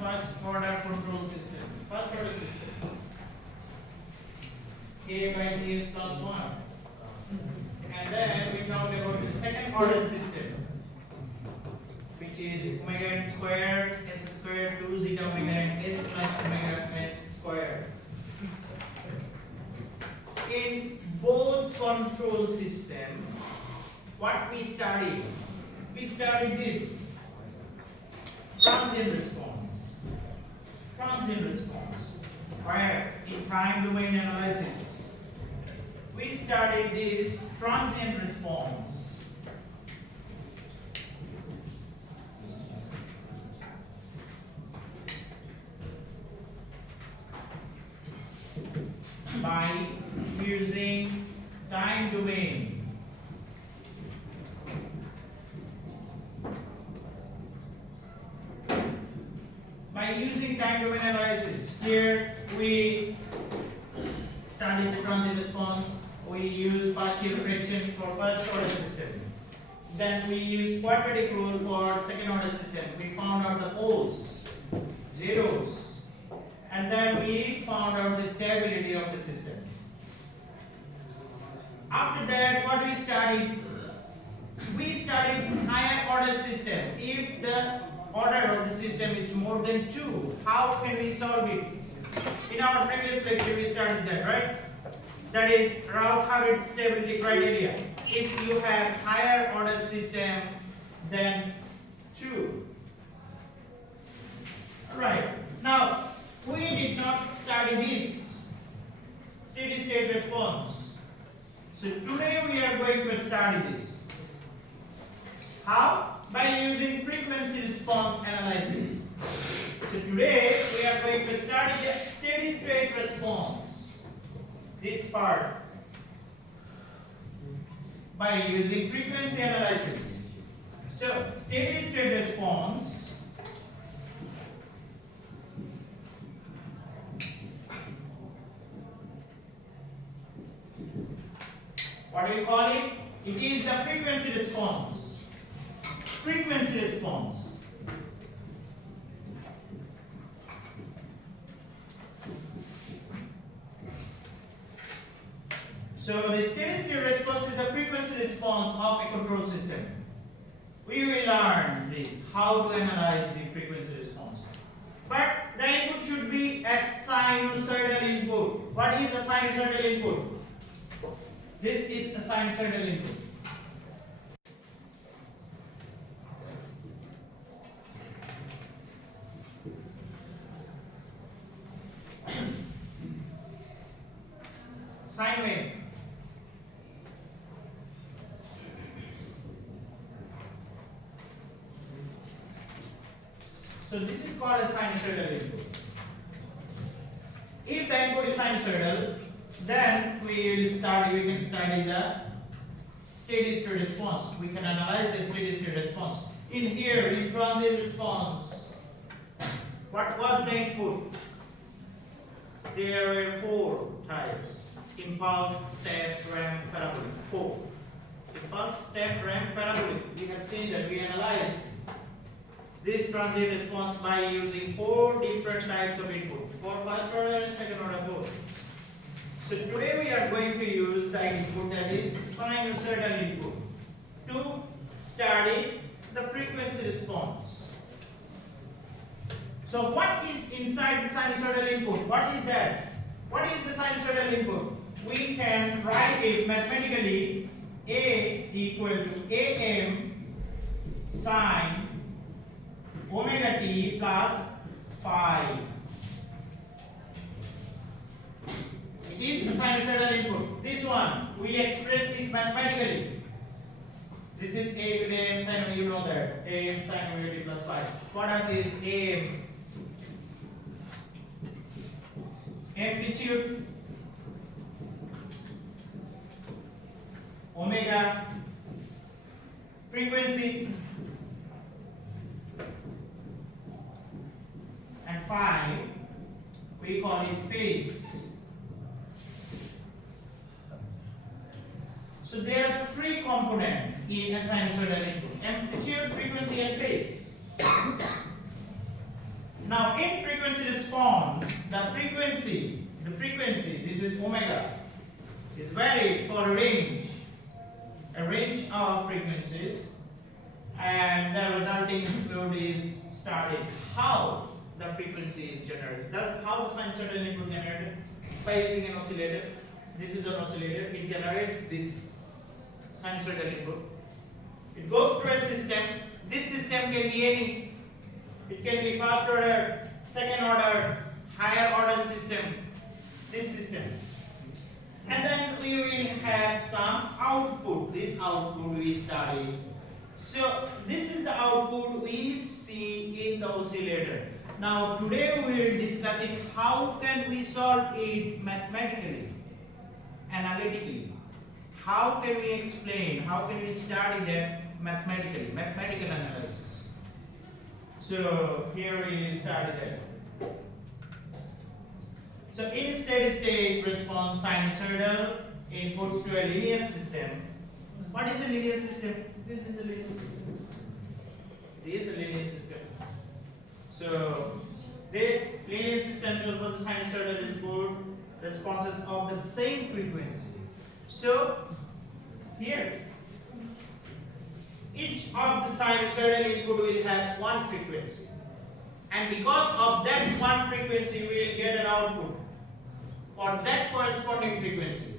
first order control system. First order system. A by t is plus 1. And then we talk about the second order system, which is omega n squared, s squared, 2 zeta omega n s plus omega n squared. In both control system, what we studied this transient response. Transient response, where in time domain analysis, we studied this transient response. By using time domain. By using time domain analysis, here we studied the transient response. We use partial fraction for first order system. Then we use quadratic rule for second order system. We found out the poles, zeros, and then we found out the stability of the system. After that, what we studied? We studied higher order system. If the order of the system is more than 2, how can we solve it? In our previous lecture, we studied that, right? That is Rao-Khavit stability criteria. If you have higher order system than 2. Alright, now we did not study this steady state response. So today we are going to study this. How? By using frequency response analysis. So today we are going to study the steady state response. This part by using frequency analysis. So steady state response what do you call it? It is the frequency response. Frequency response. So the steady state response is the frequency response of a control system. We will learn this, how to analyze the frequency response. But the input should be a sinusoidal input. What is a sinusoidal input? This is a sinusoidal input. Sine wave. So this is called a sinusoidal input. If the input is sinusoidal, then we can study the steady state response. We can analyze the steady state response. In here, in transient response, what was the input? There were 4 types. Impulse, step, ramp, parabolic. 4. Impulse, step, ramp, parabolic. We have seen that we analyzed this transient response by using 4 different types of input for first order and second order both. So today we are going to use the input, that is the sinusoidal input, to study the frequency response. So what is inside the sinusoidal input? What is that? What is the sinusoidal input? We can write it mathematically. A equal to Am sine omega t plus phi. It is the sinusoidal input. This one we express it mathematically. This is A to the Am sine omega, you know that. Am sine omega t plus phi. Product is Am amplitude omega frequency and phi we call it phase. So there are 3 components in a sinusoidal input: amplitude, frequency and phase. Now in frequency response, the frequency, this is omega, is varied for a range of frequencies, and the resulting input is studied. How the frequency is generated? How the sinusoidal input generated? By using an oscillator. This is an oscillator. It generates this sinusoidal input. It goes to a system. This system can be any. It can be first order, second order, higher order system. This system. And then we will have some output. This output we study. So this is the output we see in the oscillator. Now today we will discuss it. How can we solve it mathematically, analytically? How can we explain? How can we study that mathematically? Mathematical analysis. So here we study that. So in steady state response sinusoidal inputs to a linear system. What is a linear system? This is a linear system. It is a linear system. So the linear system will the sinusoidal input responses of the same frequency. So here each of the sinusoidal input will have one frequency, and because of that one frequency we will get an output for that corresponding frequency.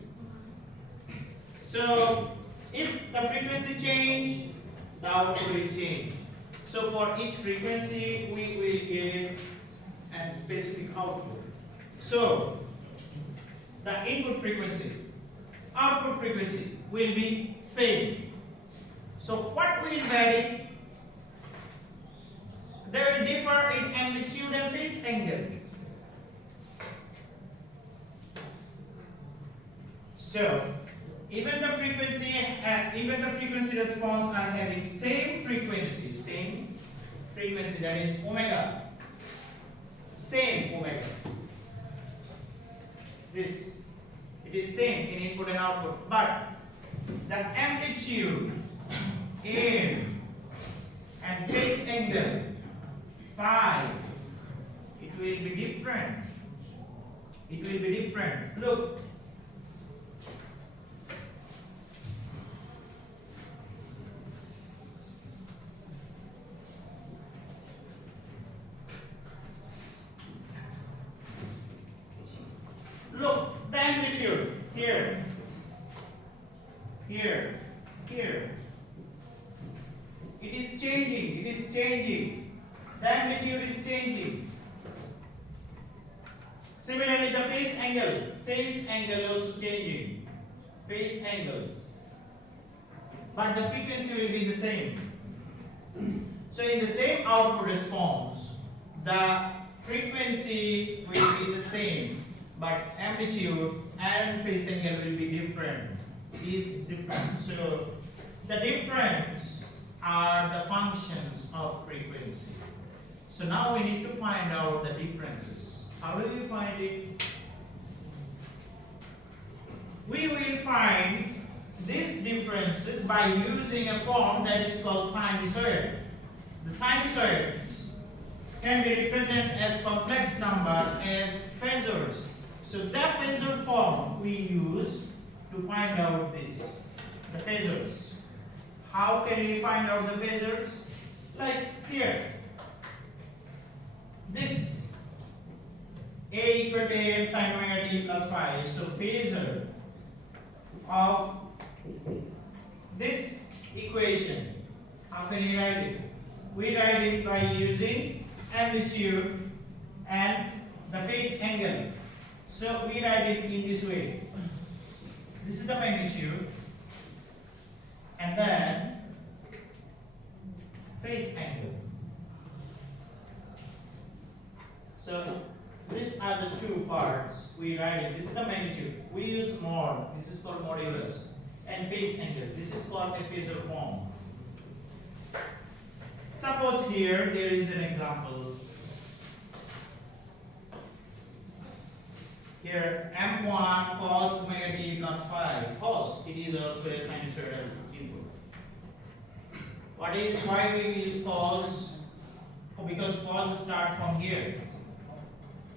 So if the frequency change, the output will change. So for each frequency we will get a specific output. So the input frequency, output frequency will be same. So what will vary? They will differ in amplitude and phase angle. So even the frequency response are having same frequency, that is omega, same omega. This it is same in input and output, but the amplitude in and phase angle phi, it will be different. It will be different. Look. Look, the amplitude here, here. It is changing. The amplitude is changing. Similarly, the phase angle also changing. Phase angle. But the frequency will be the same. So in the same output response, the frequency will be the same, but amplitude and phase angle will be different. It is different. So the difference are the functions of frequency. So now we need to find out the differences. How do we find it? We will find these differences by using a form that is called sinusoid. The sinusoids can be represented as complex number as phasors. So the phasor form we use to find out this, the phasors. How can we find out the phasors? Like here, this A equal to A and sin omega t plus phi. So phasor of this equation, how can we write it? We write it by using amplitude and the phase angle. So we write it in this way. This is the magnitude, and then phase angle. So these are the two parts we write it. This is the magnitude. We use mod. This is called modulus. And phase angle. This is called a phasor form. Suppose here there is an example. Here m1 cos omega t plus phi. Cos, it is also a sinusoidal input. Why we use cos? because cos start from here.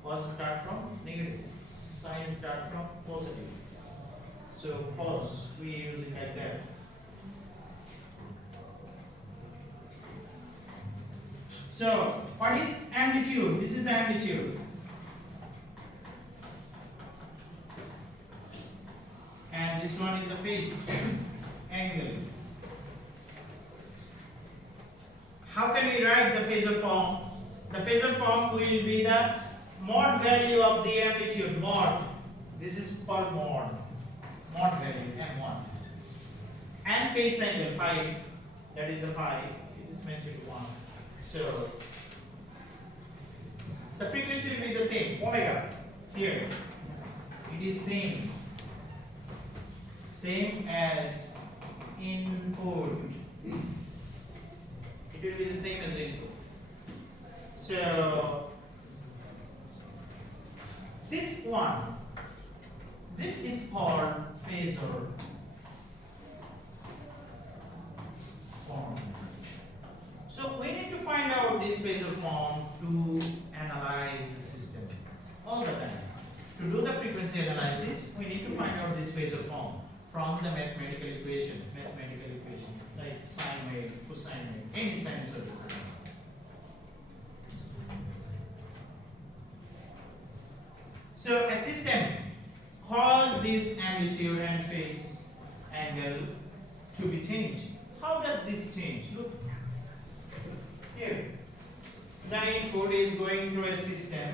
Cos start from negative. Sine start from positive. So cos, we use it like that. So what is amplitude? This is the amplitude. And this one is the phase angle. How can we write the phasor form? The phasor form will be the mod value of the amplitude, mod. This is per mod. Mod value, M1. And phase angle, phi. That is the phi. It is mentioned 1. So the frequency will be the same, omega. Here. It is same. Same as input. It will be the same as input. So this one, this is called phasor form. So we need to find out this phasor form to analyze the system all the time. To do the frequency analysis, we need to find out this phasor form from the mathematical equation, like sine wave, cosine wave, any sinusoidal system. So a system cause this amplitude and phase angle to be changed. How does this change? Look here. The input is going through a system,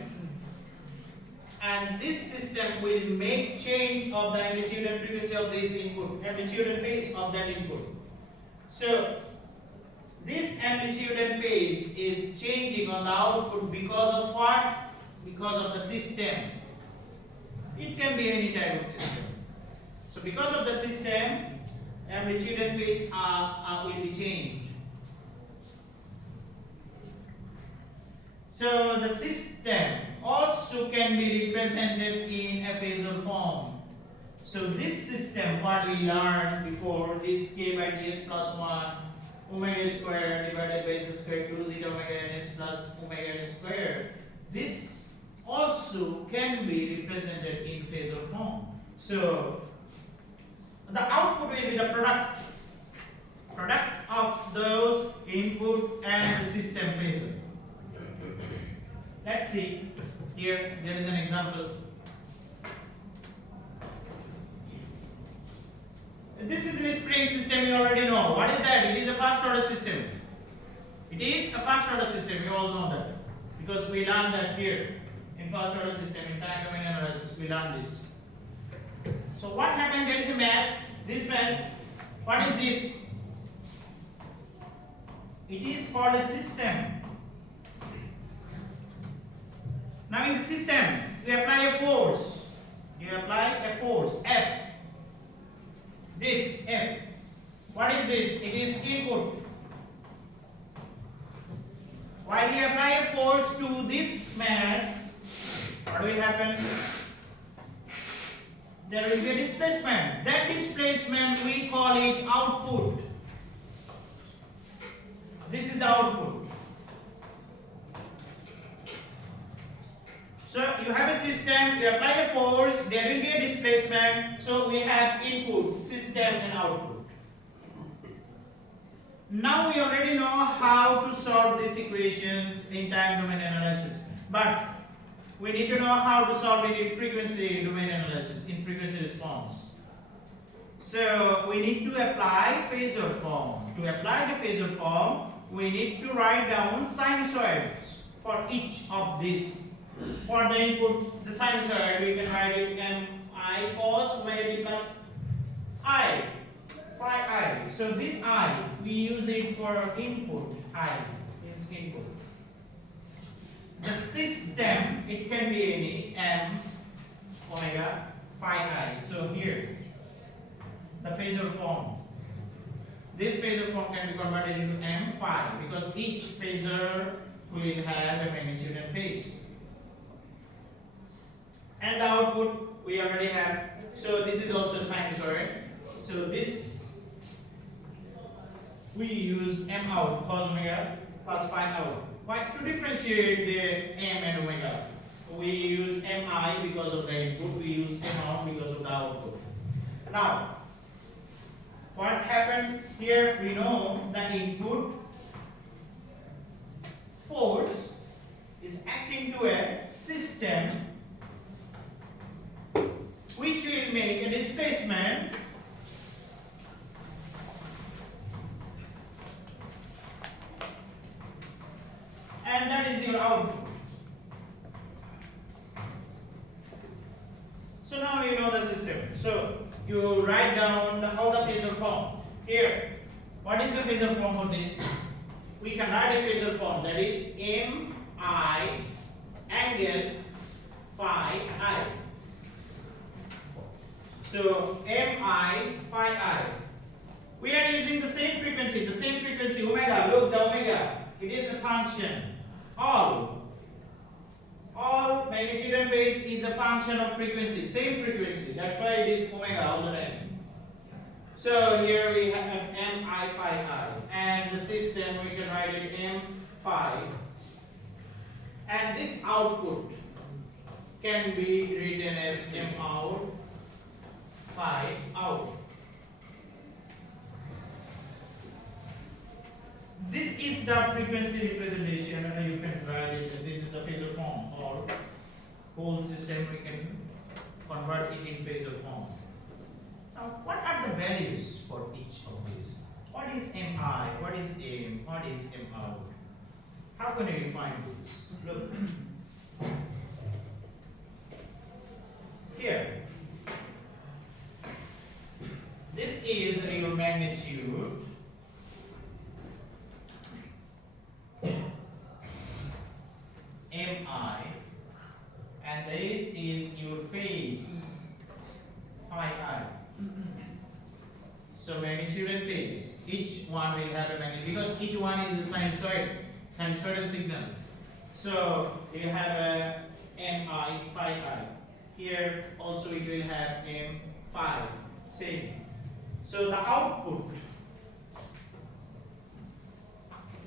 and this system will make change of the amplitude and frequency of this input, amplitude and phase of that input. So this amplitude and phase is changing on the output because of what? Because of the system. It can be any type of system. So because of the system, amplitude and phase will be changed. So the system also can be represented in a phasor form. So this system, what we learned before, this k by ts plus 1 omega square divided by s square 2 zeta omega ns plus omega n square, this also can be represented in phasor form. So the output will be the product of those input and the system phasor. Let's see. Here there is an example. This is the spring system, you already know. What is that? It is a first order system. It is a first order system, you all know that. Because we learned that here. In first order system, in time domain analysis, we learned this. So what happened? There is a mass. This mass, what is this? It is called a system. Now in the system, you apply a force. You apply a force, F. This, F. What is this? It is input. While you apply a force to this mass, what will happen? There will be a displacement. That displacement we call it output. This is the output. So you have a system, you apply a force, there will be a displacement. So we have input, system and output. Now we already know how to solve these equations in time domain analysis. But we need to know how to solve it in frequency domain analysis, in frequency response. So we need to apply phasor form. To apply the phasor form, we need to write down sinusoids for each of these. For the input, the sinusoid, we can write it mi cos omega t plus I, phi I. So this I, we use it for input. I is input. The system, it can be any m omega phi I. So here, the phasor form. This phasor form can be converted into m phi because each phasor will have a magnitude and phase. And the output we already have. So this is also a sinusoid. So this we use m out cos omega plus phi out. to differentiate the m and omega, we use mi because of the input, we use m out because of the output. Now, what happened here? We know the input force is acting to a system which will make a displacement and that is your output. So now you know the system. So you write down all the phasor form. Here, what is the phasor form for this? We can write a phasor form, that is m I angle phi I. So mi phi I. We are using the same frequency omega. Look, the omega, it is a function. All magnitude and phase is a function of frequency, same frequency. That's why it is omega all the time. So here we have mi phi I, and the system we can write it m phi, and this output can be written as m out phi out. This is the frequency representation, and you can write it. This is the phasor form, or whole system we can convert it in phasor form. Now, what are the values for each of these? What is mi? What is m? What is m out? How can you find this? Look here. This is your magnitude. Mi, and this is your phase phi I. So magnitude and phase, each one will have a magnitude because each one is a sinusoidal signal. So you have a mi phi I. Here also it will have m phi, same. So the output,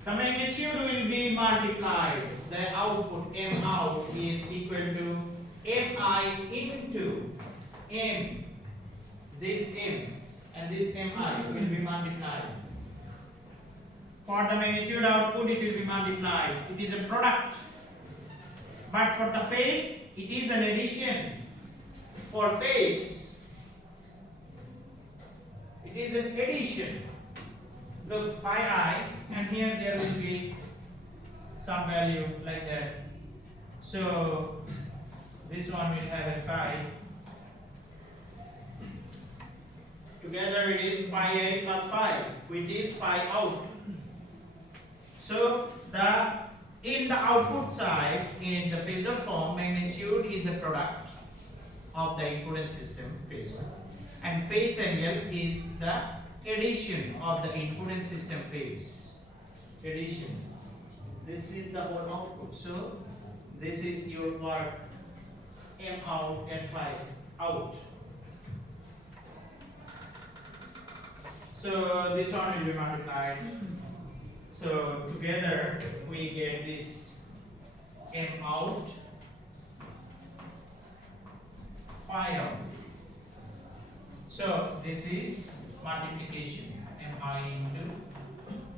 the magnitude will be multiplied. The output m out is equal to mi into m. This m and this mi will be multiplied. For the magnitude output, it will be multiplied. It is a product. But for the phase, it is an addition. For phase, it is an addition. Look, phi I, and here there will be some value like that. So this one will have a phi. Together it is phi I plus phi, which is phi out. So in the output side, in the phasor form, magnitude is a product of the impedance system phasor, and phase angle is the addition of the impedance system phase. Addition. This is the whole output. So this is your part m out and phi out. So this one will be multiplied. So together we get this m out phi out. So this is multiplication, mi into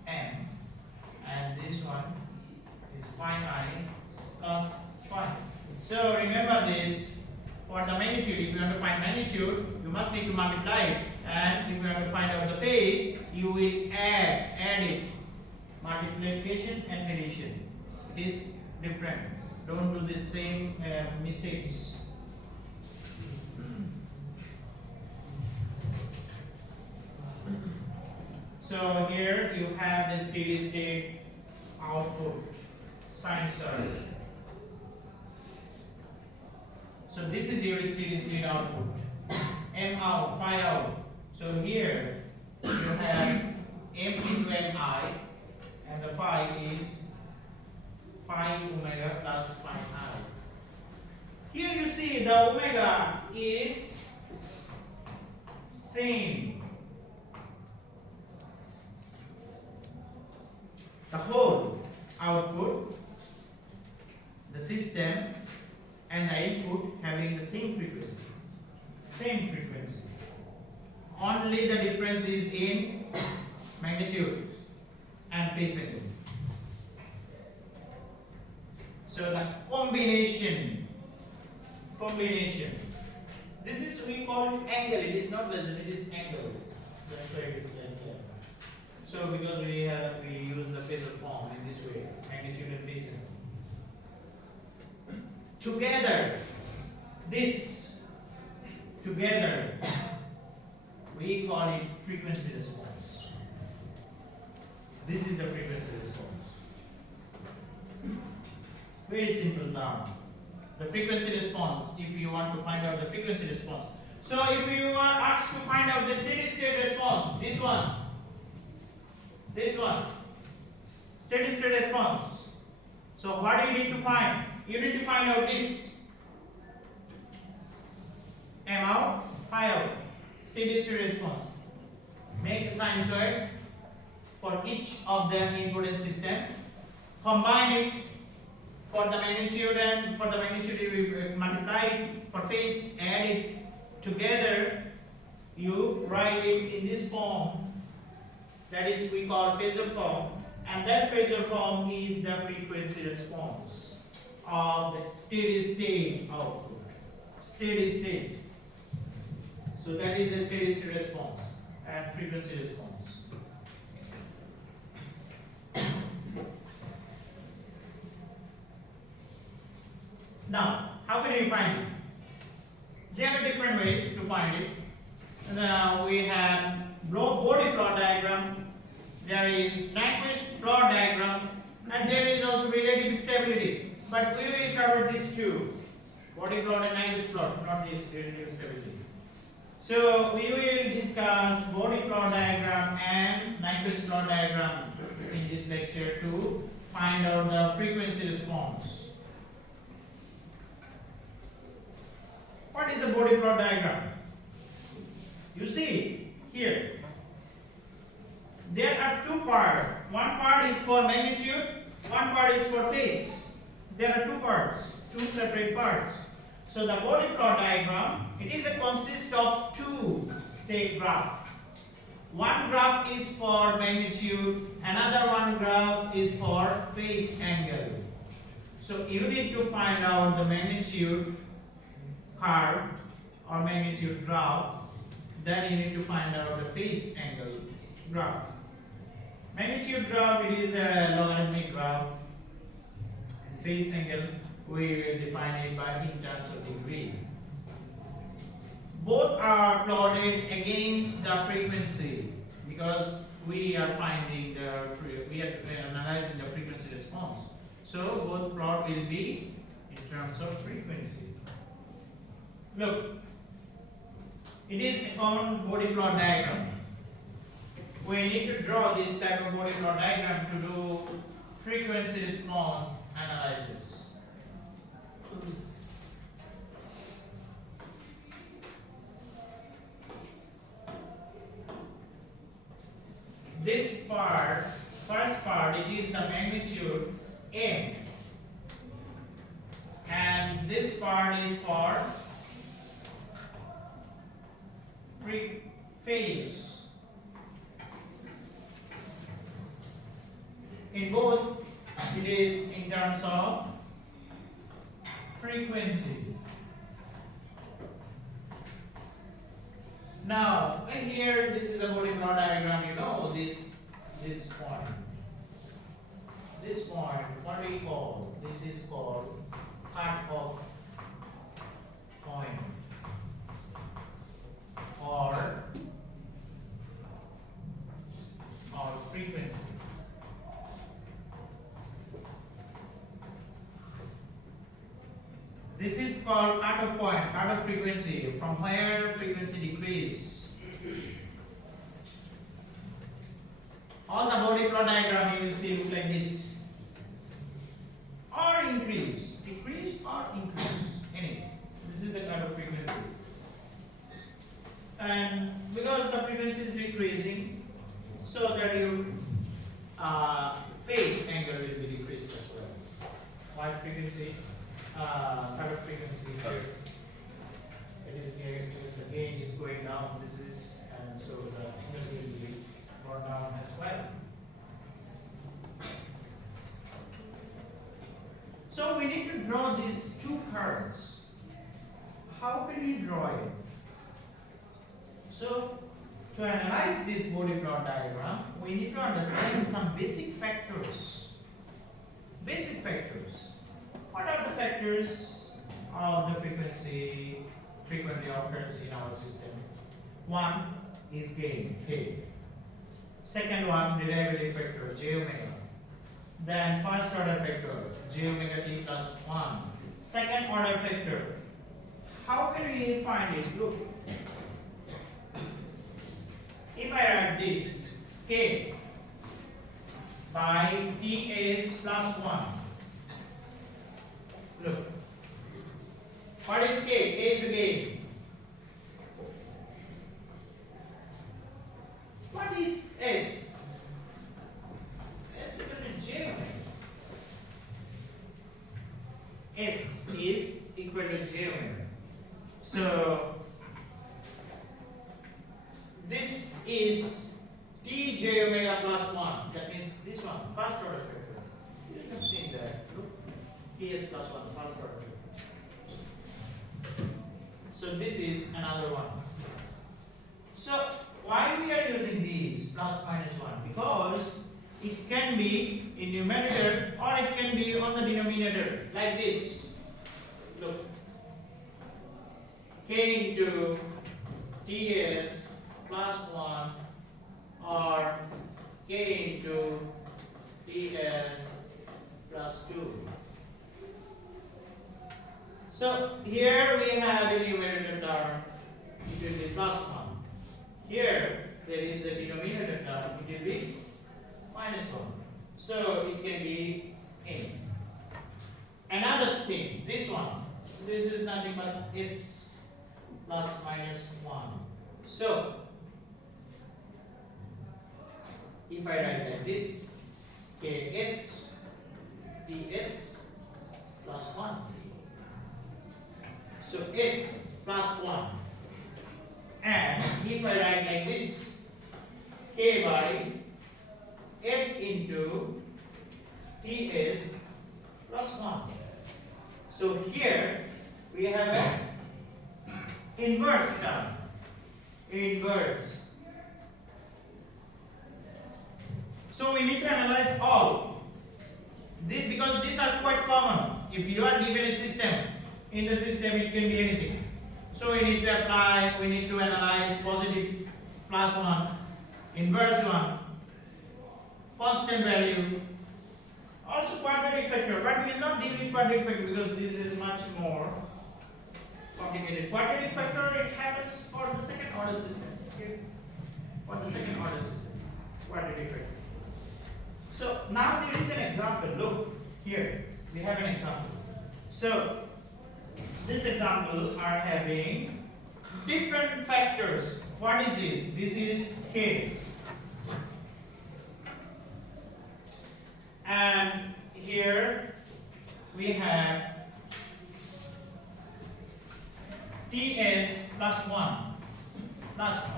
m, and this one is phi I plus phi. So remember this, for the magnitude, if you want to find magnitude, you must need to multiply it, and if you want to find out the phase, you will add it. Multiplication and addition, it is different. Don't do the same mistakes. So here you have the steady state output sinusoid. So this is your steady state output. M out, phi out. So here you have m into mi, and the phi is phi omega plus phi I. Here you see the omega is same. The whole output the system and the input having the same frequency. Same frequency. Only the difference is in magnitude and phase angle. So the combination. This is, we call it angle. It is not less than, it is angle. That's why it is like that. So because we use the phasor form in this way, magnitude and phase angle. Together, we call it frequency response. This is the frequency response. Very simple now. The frequency response, if you want to find out the frequency response. So if you are asked to find out the steady state response, this one, steady state response. So what do you need to find? You need to find out this M out, phi out, steady state response. Make a sinusoid for each of them input system. Combine it for the magnitude, and for the magnitude you multiply it, for phase add it together. You write it in this form, that is we call phasor form, and that phasor form is the frequency response of the steady state output. Steady state. So that is the steady state response and frequency response. Now, how can you find it? There are different ways to find it. Now we have Bode plot diagram, there is Nyquist plot diagram, and there is also relative stability. But we will cover these two, Bode plot and Nyquist plot, not this relative stability. So we will discuss Bode plot diagram and Nyquist plot diagram in this lecture to find out the frequency response. What is a Bode plot diagram? You see here, there are two parts. One part is for magnitude, one part is for phase. There are two parts, two separate parts. So the Bode plot diagram, it is consists of two state graphs. One graph is for magnitude, another one graph is for phase angle. So you need to find out the magnitude curve or magnitude graph, then you need to find out the phase angle graph. Magnitude graph, it is a logarithmic graph. Phase angle, we will define it by in terms of degree. Both are plotted against the frequency because we are finding we are analyzing the frequency response. So both plot will be in terms of frequency. Look, it is a common Bode plot diagram. We need to draw this type of Bode plot diagram to do frequency response analysis. This part, first part, it is the magnitude M, and this part is for phase. In both, it is in terms of frequency. Now, here, this is a Bode plot diagram. You know this point. This point, what do we call? This is called cut-off point, or frequency. This is called cut-off point, cut-off frequency, from where frequency decrease. All the Bode plot diagram you will see look like this, or increase, decrease or increase, anything. This is the cut-off frequency. And because the frequency is decreasing, so that your phase angle will be decreased as well. Why frequency? cut off frequency here. It is here, the gain is going down. This is, and so the energy will be brought down as well. So we need to draw these two curves. How can we draw it? So to analyze this Bode plot diagram, we need to understand some basic factors. Basic factors. What are the factors of the frequency frequently occurs in our system? One is gain, K. Second one, derivative factor, j omega. Then first order factor, j omega t plus 1. Second order factor. How can we find it? Look. If I write this, K by Ts plus 1. Look. What is K? K is a gain. What is S? S equal to J omega. S is equal to J omega. So this is T J omega plus 1. That means this one, first order factor. You can see that. Look. Ts plus 1, first order factor. So this is another one. So why we are using these plus minus 1? Because it can be in numerator or it can be on the denominator like this. Look. K into Ts plus 1 or K into Ts plus 2. So here we have a numerator term, it will be plus 1. Here there is a denominator term, it will be minus 1. So it can be in. Another thing, this one, this is nothing but S plus minus 1. So if I write like this, Ks Ts plus 1. So S plus 1. And if I write like this, K by S into Ts plus 1. So here we have an inverse term. Inverse. So we need to analyze all. This, because these are quite common. If you are given a system, in the system it can be anything. So we need to apply, we need to analyze positive plus 1, inverse 1, constant value, also quadratic factor. But we will not deal with quadratic factor because this is much more complicated. Quadratic factor, it happens for the second order system. Okay? For the second order system, quadratic factor. So now there is an example. Look here, we have an example. So this example are having different factors. What is this? This is K. And here we have Ts plus 1. Plus 1.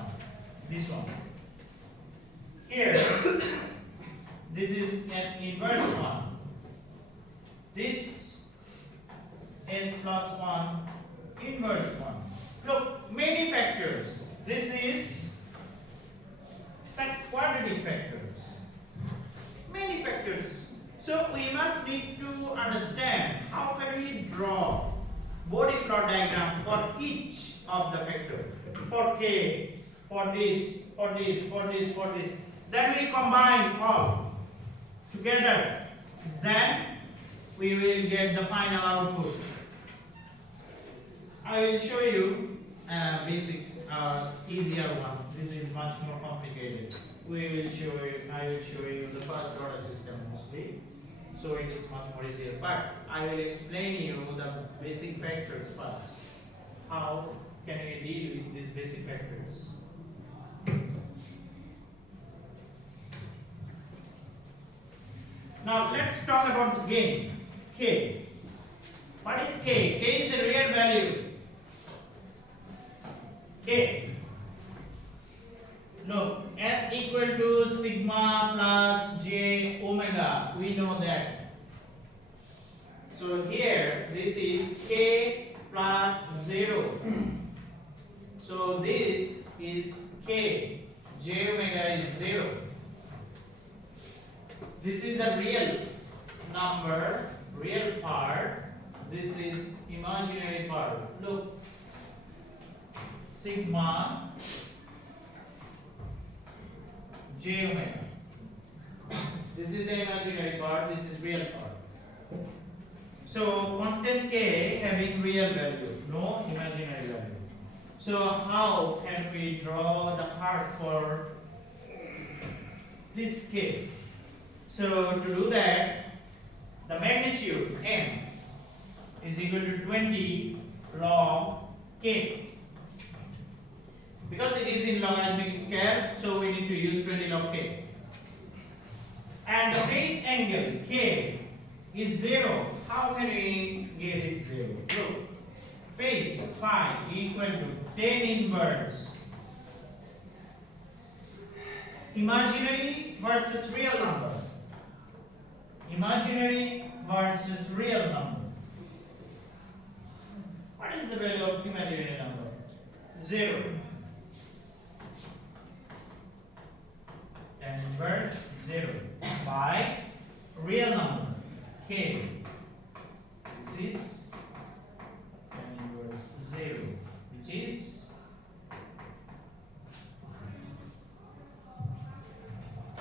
This one. Here, this is S inverse 1. This S plus 1 inverse 1. Look, many factors. This is quadratic factors. Many factors. So we must need to understand how can we draw Bode plot diagram for each of the factors. For K, for this, for this, for this, for this. Then we combine all together. Then we will get the final output. I will show you basics, easier one. This is much more complicated. We will show you. I will show you the first order system mostly. So it is much more easier. But I will explain you the basic factors first. How can we deal with these basic factors? Now let's talk about the gain, K. What is K? K is a real value. K. Look, S equal to sigma plus j omega. We know that. So here this is K plus 0. So this is K. J omega is 0. This is the real number, real part. This is imaginary part. Look, sigma j omega. This is the imaginary part, this is real part. So constant K having real value, no imaginary value. So how can we draw the part for this K? So to do that, the magnitude M is equal to 20 log K. Because it is in logarithmic scale, so we need to use 20 log K. And the phase angle K is 0. How can we get it 0? Look, phase phi equal to 10 inverse imaginary versus real number. Imaginary versus real number. What is the value of imaginary number? 0. Tan inverse 0 by real number K. This is tan inverse 0, which is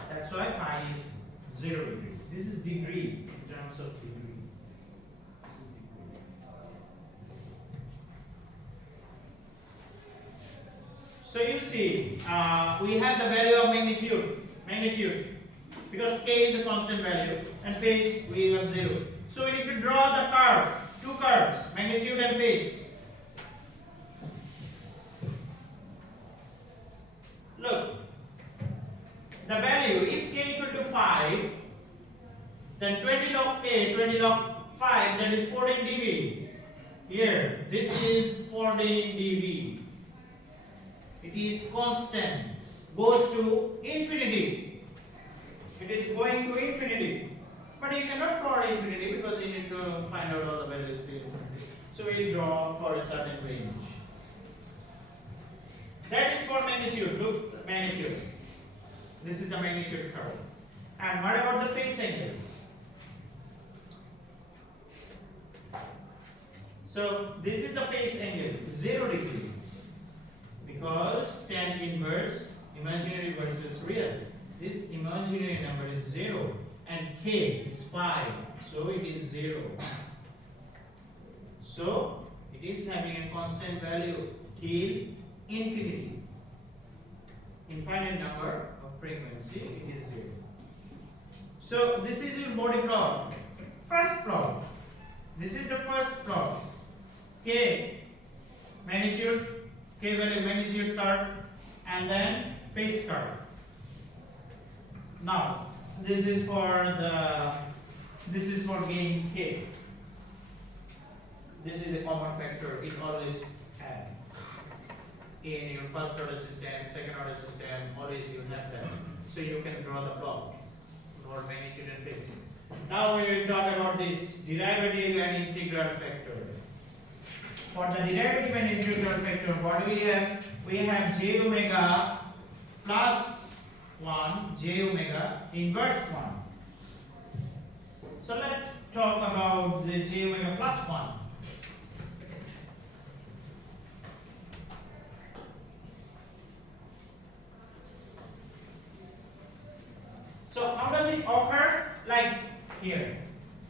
that's why phi is 0 degree. This is degree in terms of degree. So you see, we have the value of magnitude, because K is a constant value, and phase we have 0. So we need to draw the curve, two curves, magnitude and phase. Look, the value, if K equal to 5, then 20 log K, 20 log 5, that is 14 dB. Here, this is 14 dB. It is constant, goes to infinity. It is going to infinity. But you cannot plot infinity because you need to find out all the values to infinity. So we draw for a certain range. That is for magnitude. Look, magnitude. This is the magnitude curve. And what about the phase angle? So this is the phase angle, 0 degree. Because tan inverse imaginary versus real. This imaginary number is 0 and K is 5. So it is 0. So it is having a constant value till infinity. Infinite number of frequency, it is 0. So this is your Bode plot. First plot. This is the first plot. K magnitude, K value magnitude curve, and then phase curve. Now this is for gain K. This is a common factor. It always has in your first order system, second order system. Always you have that. So you can draw the plot for magnitude and phase. Now we will talk about this derivative and integral factor. For the derivative and integral factor, what do we have? We have j omega plus 1, j omega inverse 1. So let's talk about the j omega plus 1. So how does it occur? Like here,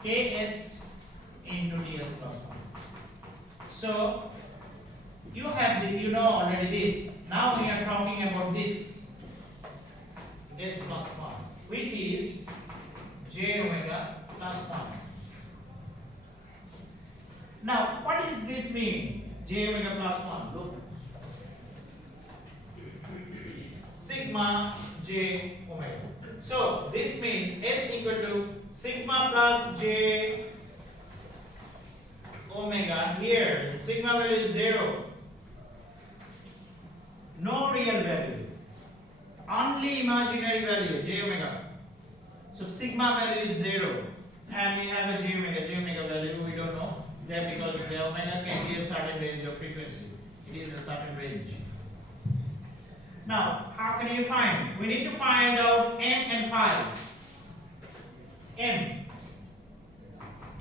ks into ds plus 1. So you have the, you know already this. Now we are talking about this s plus 1, which is j omega plus 1. Now what does this mean? J omega plus 1. Look, sigma j omega. So this means s equal to sigma plus j omega. Here the sigma value is 0. No real value. Only imaginary value, j omega. So sigma value is 0. And we have a j omega value we don't know. There because the omega can be a certain range of frequency. It is a certain range. Now, how can you find? We need to find out m and phi. M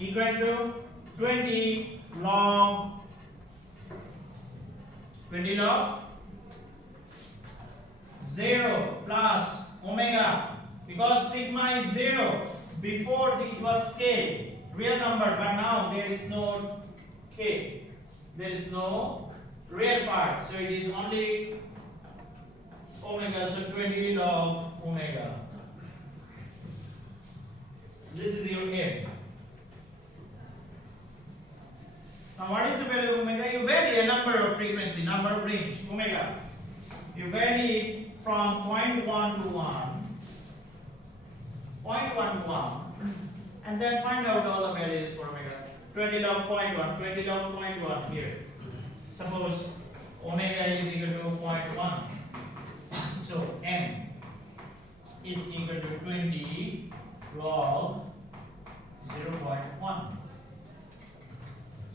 equal to 20 log 0 plus omega, because sigma is 0. Before it was k, real number, but now there is no k. There is no real part, so it is only omega, so 20 log omega. This is your m. Now what is the value of omega? You vary a number of frequency, number of range, omega. You vary from 0.1 to 1, and then find out all the values for omega. 20 log 0.1, 20 log 0.1 here. Suppose omega is equal to 0.1. So m is equal to 20 log 0.1.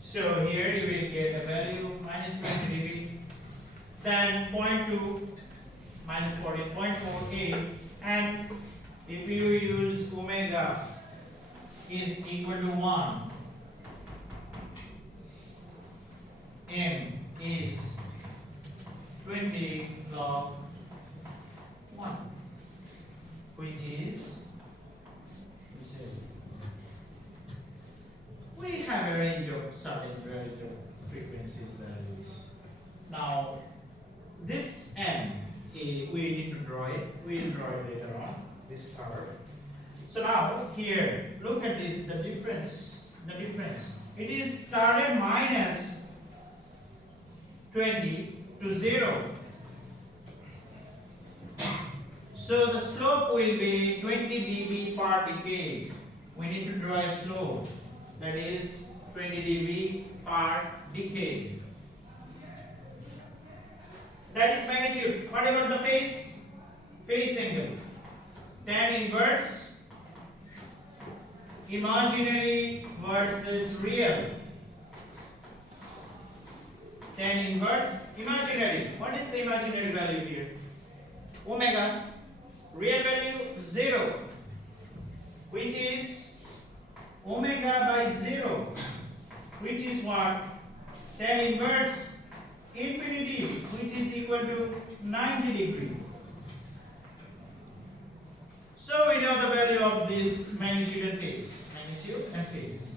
So here you will get a value of minus 20 dB. Then 0.2 minus 14.48, and if you use omega is equal to 1, m is 20 log 1, which is, we have a range of certain range of frequencies values. Now this m, we need to draw it. We will draw it later on, this curve. So now here, look at this, the difference. It is started minus 20 to 0. So the slope will be 20 dB per decade. We need to draw a slope that is 20 dB per decade. That is magnitude. What about the phase? Phase angle. Tan inverse, imaginary versus real. Tan inverse, imaginary. What is the imaginary value here? Omega. Real value 0, which is omega by 0, which is what? Tan inverse infinity, which is equal to 90 degree. So we know the value of this magnitude and phase. Magnitude and phase.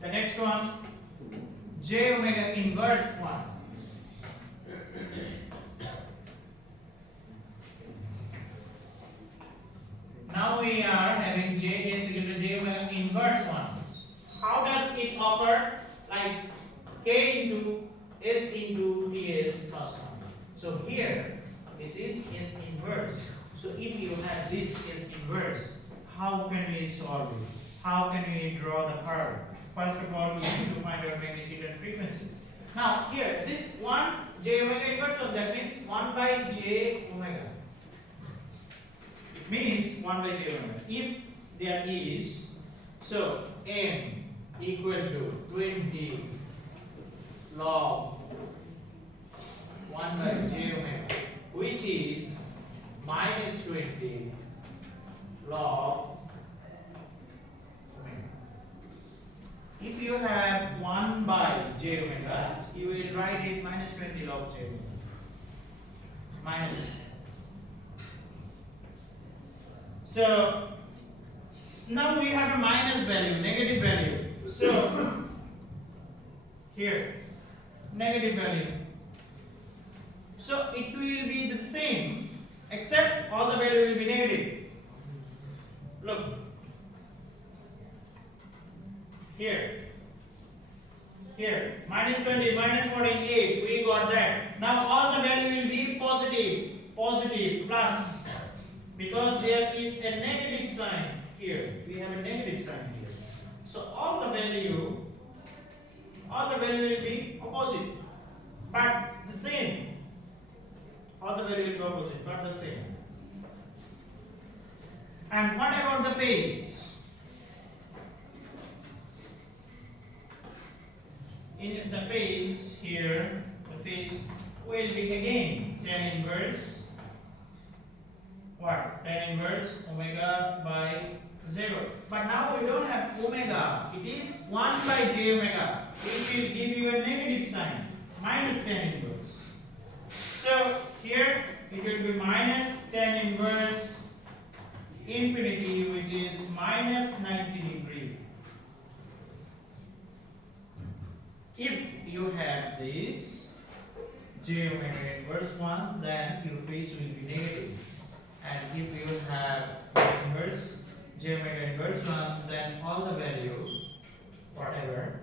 The next one, j omega inverse 1. Now we are having j is equal to j omega inverse 1. How does it occur? Like k into s into ts plus 1. So here, this is s inverse. So if you have this s inverse, how can we solve it? How can we draw the curve? First of all, we need to find out magnitude and frequency. Now here, this 1 j omega inverse of that means 1 by j omega. It means 1 by j omega. If there is, so m equal to 20 log 1 by j omega, which is minus 20 log. If you have 1 by j omega, you will write it minus 20 log j omega. Minus. So now we have a minus value, negative value. So here, negative value. So it will be the same, except all the value will be negative. Look. Here, minus 20, minus 48, we got that. Now all the value will be positive, plus. a negative sign here. We have a negative sign here. So all the value will be opposite, but the same. All the value will be opposite, but the same. And what about the phase? In the phase here, the phase will be again tan inverse. What? Tan inverse omega by 0. But now we don't have omega. It is 1 by j omega. It will give you a negative sign, minus tan inverse. So here it will be minus tan inverse infinity, which is minus 90 degree. If you have this j omega inverse 1, then your phase will be negative. And if you have inverse j omega inverse 1, then all the value, whatever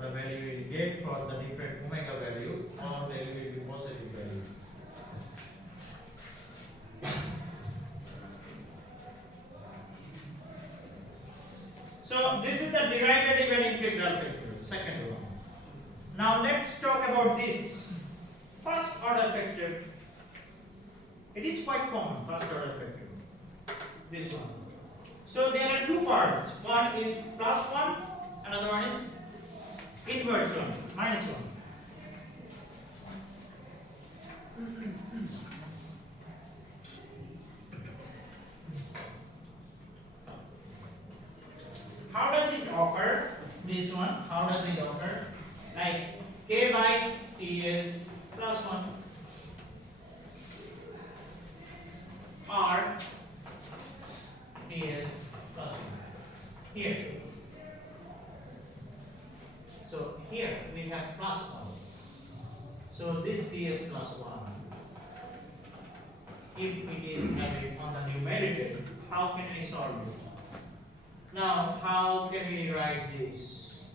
the value you will get from the different omega value, all value will be positive value. So this is the derivative and integral factors, second one. Now let's talk about this first order factor. It is quite common, first order factor. This one. So there are two parts. One is plus 1, another one is inverse 1, minus 1. How does it occur? This one, how does it occur? Like k by t is plus 1 or t is plus 1 here. So here we have plus 1. So this t is plus 1. If it is added on the numerator, how can we solve it? Now, how can we write this?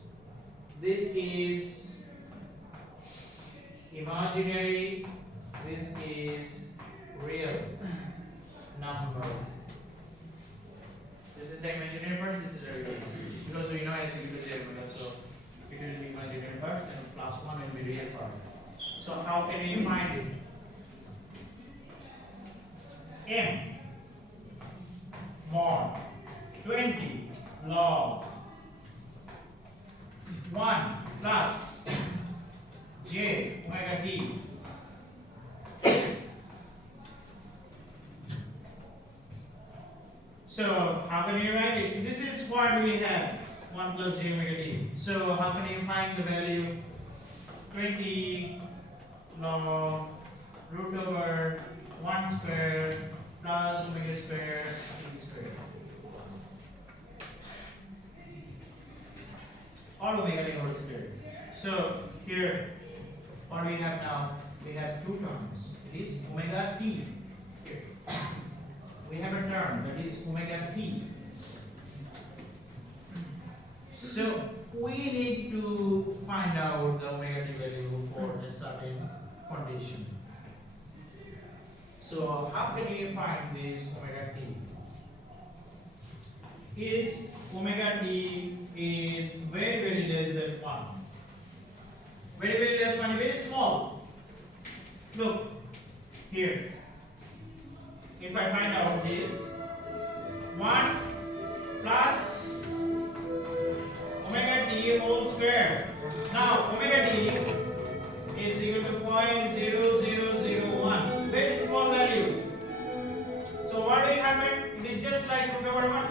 This is imaginary, this is real number. This is the imaginary part, this is the real part. Because we know S equal to 0, so it will be imaginary part and plus 1 will be real part. So how can we find it? M mod 20 log 1 plus j omega t. So how can you write it? This is what we have, 1 plus j omega t. So how can you find the value? 20 log root over 1 square plus omega square t square. Or omega t whole square. So here what we have now, we have two terms. It is omega t. Here we have a term that is omega t. So we need to find out the omega t value for a certain condition. So how can we find this omega t? Is omega t is very less than 1. Very less 1, very small. Look here. If I find out this 1 plus omega t whole square. Now omega t is equal to 0.0001. Very small value. So what will happen? It is just like root over 1.